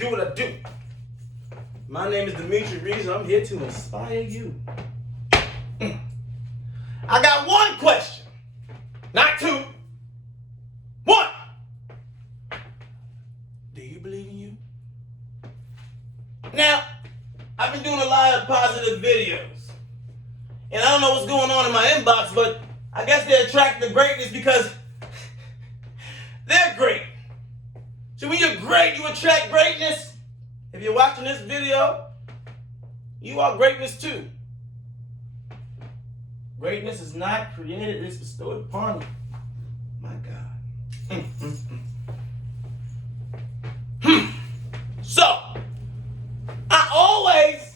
do what I do. My name is Dimitri Reeves, and I'm here to inspire you. I got one question, not two. One. Do you believe in you? Now, I've been doing a lot of positive videos, and I don't know what's going on in my inbox, but I guess they're attracted to greatness because they're great. So when you're great, you attract greatness. If you're watching this video, you are greatness too. Greatness is not created, it is bestowed upon you. My God. So, I always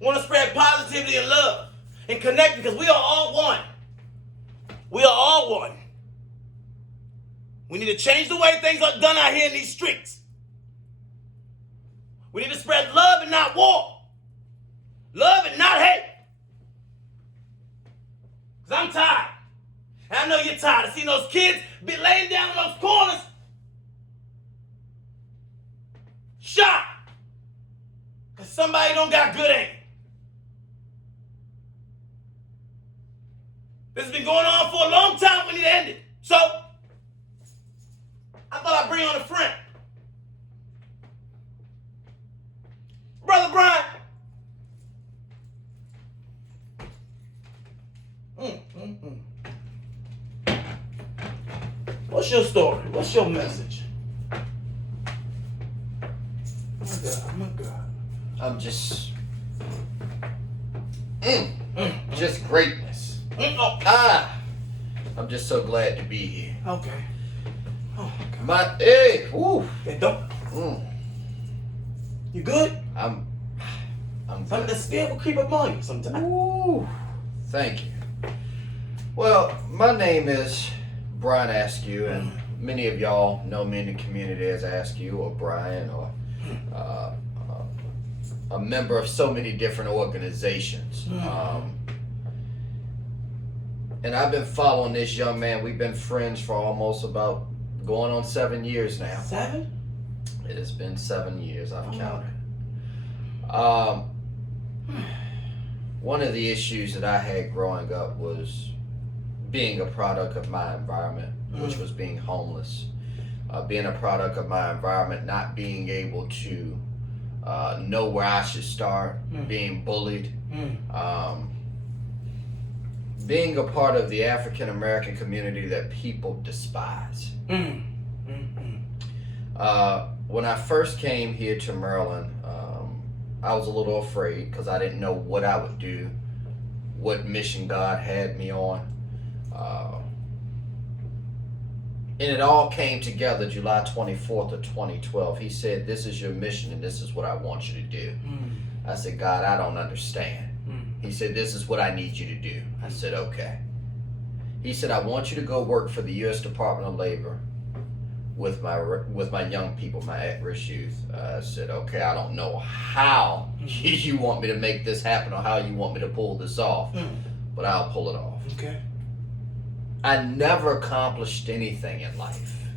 want to spread positivity and love and connect because we are all one. We are all one. We need to change the way things are done out here in these streets. We need to spread love and not war. Love and not hate. Because I'm tired. And I know you're tired of seeing those kids be laying down in those corners. Shot. Because somebody don't got good aim. This has been going on for a long time. We need to end it. So, I thought I'd bring on a friend. Brother Brian. What's your story? What's your message? Oh my God. I'm just greatness. I'm just so glad to be here. Okay. Oh my God. Hey, don't. You good? I'm Some of good. the spirit will creep up on you sometimes. Ooh, thank you. Well, my name is Brian Askew, and many of y'all know me in the community as Askew or Brian or a member of so many different organizations. And I've been following this young man. We've been friends for almost about going on 7 years now. 7? It has been 7 years, I've counted. One of the issues that I had growing up was being a product of my environment, which was being homeless. Being a product of my environment, not being able to know where I should start, being bullied, being a part of the African American community that people despise. When I first came here to Maryland, I was a little afraid because I didn't know what I would do, what mission God had me on. And it all came together July 24th of 2012. He said, "This is your mission and this is what I want you to do." I said, "God, I don't understand." He said, "This is what I need you to do." I said, "Okay." He said, "I want you to go work for the U.S. Department of Labor with my young people, my at-risk youth." I said, "Okay, I don't know how you want me to make this happen or how you want me to pull this off, but I'll pull it off." Okay. I never accomplished anything in life,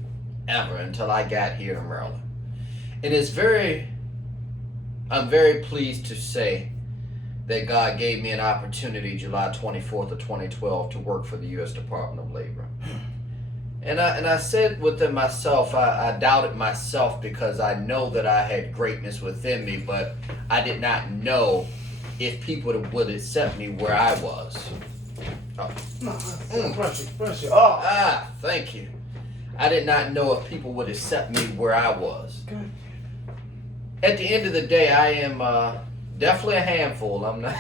ever, until I got here to Maryland. And I'm very pleased to say that God gave me an opportunity July 24th of 2012 to work for the U.S. Department of Labor. And I said within myself, I doubted myself because I know that I had greatness within me, but I did not know if people would accept me where I was. Pressure. Thank you. I did not know if people would accept me where I was. Okay. At the end of the day, I am definitely a handful. I'm not.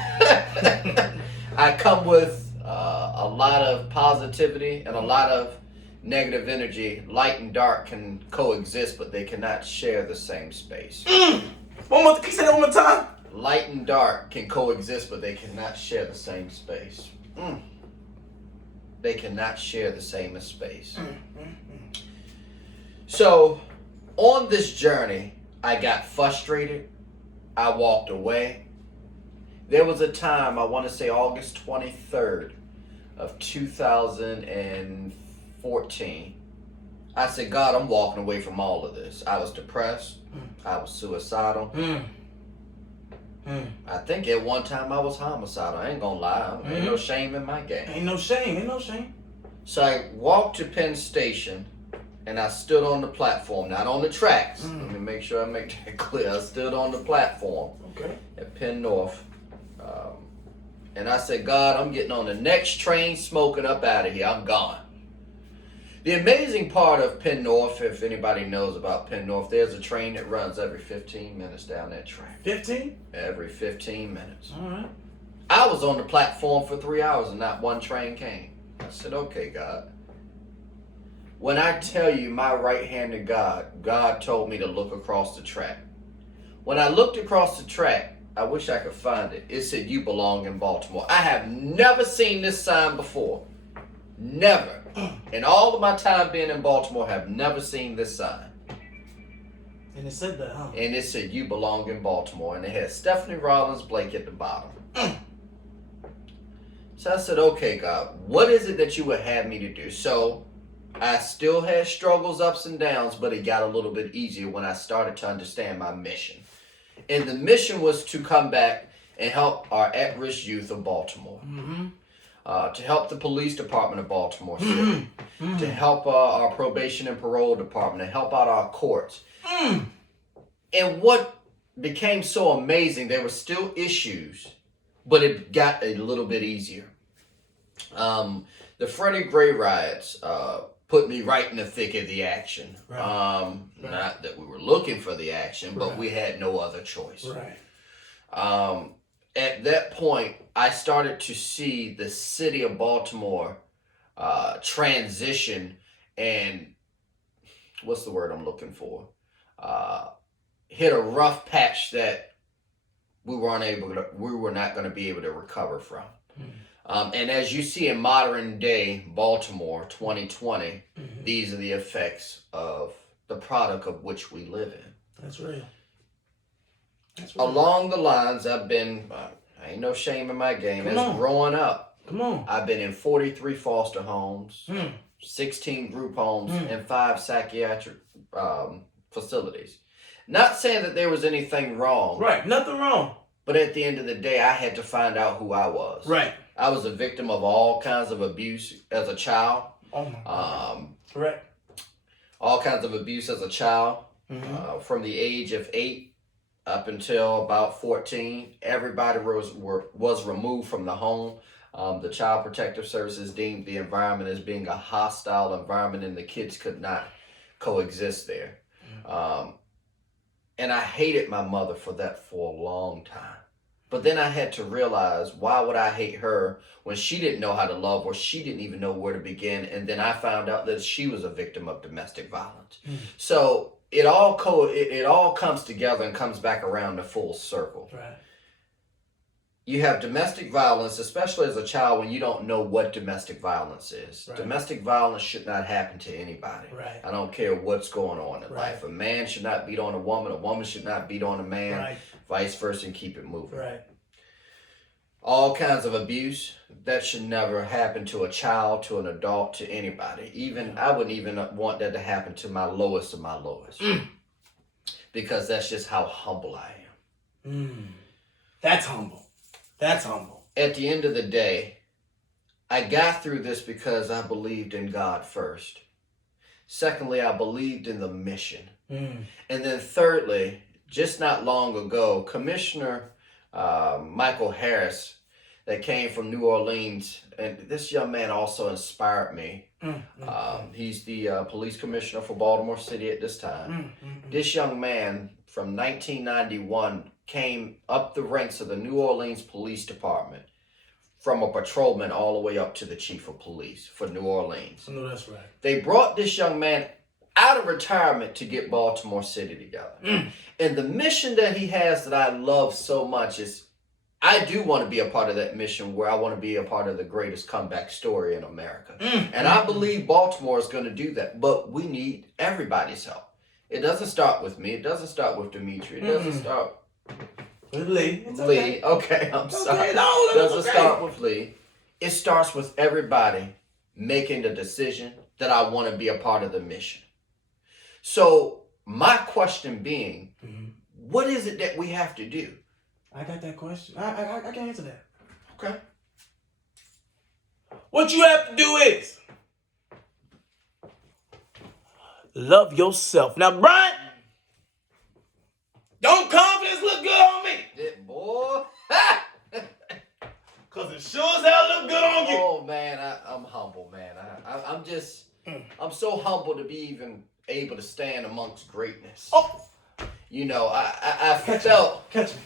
I come with a lot of positivity and a lot of negative energy. Light and dark can coexist, but they cannot share the same space. Can you say that one more time? Light and dark can coexist, but they cannot share the same space. They cannot share the same space. So, on this journey, I got frustrated. I walked away. There was a time, I want to say August 23rd of 2014, I said, God, I'm walking away from all of this. I was depressed. I was suicidal. I think at one time I was homicidal. I ain't gonna lie. Ain't no shame in my game. Ain't no shame. Ain't no shame. So I walked to Penn Station and I stood on the platform, not on the tracks. Let me make sure I make that clear. I stood on the platform at Penn North. And I said, God, I'm getting on the next train smoking up out of here. I'm gone. The amazing part of Penn North, if anybody knows about Penn North, there's a train that runs every 15 minutes down that track. 15? Every 15 minutes. All right. I was on the platform for 3 hours and not one train came. I said, okay, God. When I tell you my right hand to God, God told me to look across the track. When I looked across the track, I wish I could find it. It said, you belong in Baltimore. I have never seen this sign before. Never. In all of my time being in Baltimore, have never seen this sign. And it said that, huh? And it said, you belong in Baltimore. And it had Stephanie Rollins Blake at the bottom. So I said, okay, God, what is it that you would have me to do? So I still had struggles, ups and downs, but it got a little bit easier when I started to understand my mission. And the mission was to come back and help our at-risk youth of Baltimore. To help the police department of Baltimore City. To help our probation and parole department. To help out our courts. And what became so amazing, there were still issues, but it got a little bit easier. The Freddie Gray riots put me right in the thick of the action. Not that we were looking for the action, but we had no other choice. At that point, I started to see the city of Baltimore transition and, what's the word I'm looking for? Hit a rough patch that we were not going to be able to recover from. And as you see in modern day Baltimore 2020, these are the effects of the product of which we live in. That's real. That's real. Along the lines, I've been, ain't no shame in my game. Growing up, I've been in 43 foster homes, 16 group homes, and 5 psychiatric facilities. Not saying that there was anything wrong. Right, nothing wrong. But at the end of the day, I had to find out who I was. Right. I was a victim of all kinds of abuse as a child. Oh my God. Correct. All kinds of abuse as a child. From the age of 8 up until about 14, everybody was removed from the home. The Child Protective Services deemed the environment as being a hostile environment and the kids could not coexist there. And I hated my mother for that for a long time. But then I had to realize, why would I hate her when she didn't know how to love or she didn't even know where to begin? And then I found out that she was a victim of domestic violence. So it all comes together and comes back around to full circle. Right. You have domestic violence, especially as a child, when you don't know what domestic violence is. Right. Domestic violence should not happen to anybody. Right. I don't care what's going on in life. A man should not beat on a woman should not beat on a man, vice versa, and keep it moving. Right. All kinds of abuse, that should never happen to a child, to an adult, to anybody. I wouldn't even want that to happen to my lowest of my lowest. Because that's just how humble I am. That's humble. That's humble. At the end of the day, I got through this because I believed in God first. Secondly, I believed in the mission. And then thirdly, just not long ago, Commissioner Michael Harris, that came from New Orleans, and this young man also inspired me. He's the police commissioner for Baltimore City at this time. This young man from 1991 came up the ranks of the New Orleans Police Department from a patrolman all the way up to the chief of police for New Orleans. I know that's right. They brought this young man out of retirement to get Baltimore City together. And the mission that he has that I love so much is, I do want to be a part of that mission where I want to be a part of the greatest comeback story in America. And I believe Baltimore is going to do that, but we need everybody's help. It doesn't start with me. It doesn't start with Dimitri. It doesn't start with Lee. Lee. Okay, I'm sorry. It doesn't start with Lee. It starts with everybody making the decision that I want to be a part of the mission. So my question being, what is it that we have to do? I got that question. I can answer that. Okay. What you have to do is love yourself. Now, Brian, don't confidence look good on me. Boy. Because it sure as hell look good on you. Oh, man, I'm humble, man. I'm just, I'm so humble to be even able to stand amongst greatness. Oh. You know, I felt. Catch me.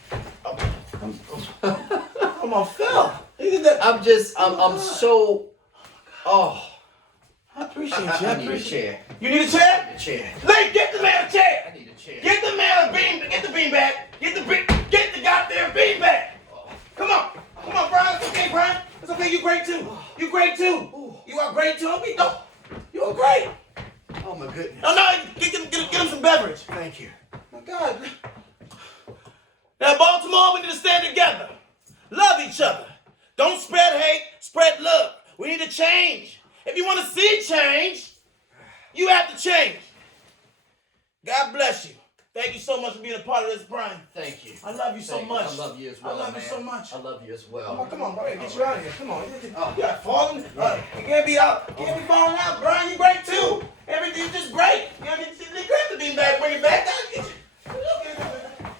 I'm on fell. I'm so, oh. I appreciate you. I need a chair. You need a chair? I need a chair. Lady, get the man a chair. I need a chair. Get the man a bean. Get the bean back. Get the goddamn bean back. Come on. Come on, Brian. It's okay, Brian. It's okay. You great too. You great too. You are great too. You are great. Oh, my goodness. No, get him some beverage. Thank you. My God. Now, Baltimore, we need to stand together. Love each other. Don't spread hate, spread love. We need to change. If you want to see change, you have to change. God bless you. Thank you so much for being a part of this, Brian. Thank you. I love you so much. I love you as well, I love man. you so much. I love you as well. Come on, Brian. Get you out of here. Come on. You got falling. You can't be out. You can't be falling out, Brian. You great too. Everything's just great. You grab the bean back, bring it back.